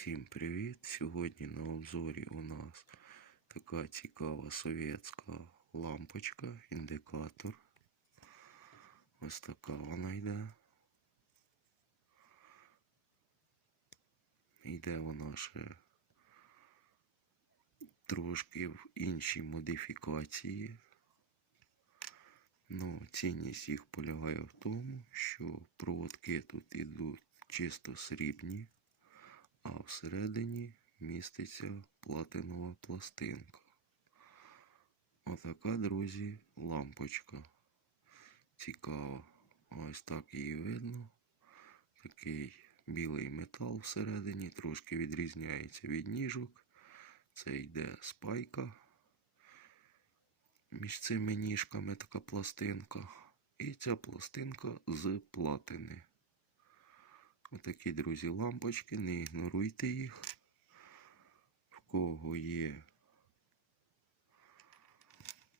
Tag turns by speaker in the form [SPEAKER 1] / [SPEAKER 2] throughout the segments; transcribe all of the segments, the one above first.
[SPEAKER 1] Всім привіт! Сьогодні на обзорі у нас така цікава совєтська лампочка, індикатор. Ось така вона йде. Йде вона ще трошки в іншій модифікації. Ну, цінність їх полягає в тому, що проводки тут ідуть чисто срібні а всередині міститься платинова пластинка. Отака, друзі, лампочка. Цікава. Ось так її видно. Такий білий метал всередині, трошки відрізняється від ніжок. Це йде спайка. Між цими ніжками така пластинка. І ця пластинка з платини. Отакі, друзі, лампочки, не ігноруйте їх. В кого є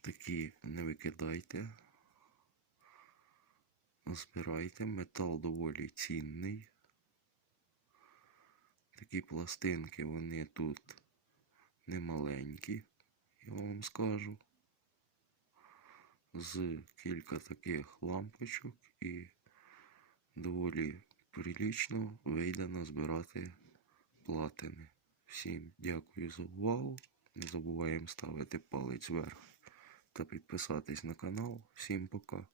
[SPEAKER 1] такі не викидайте. Збирайте. Метал доволі цінний. Такі пластинки, вони тут не маленькі, я вам скажу. З кілька таких лампочок і доволі прилічно вийде назбирати платини. Всім дякую за увагу. Не забуваємо ставити палець вверх та підписатись на канал. Всім пока.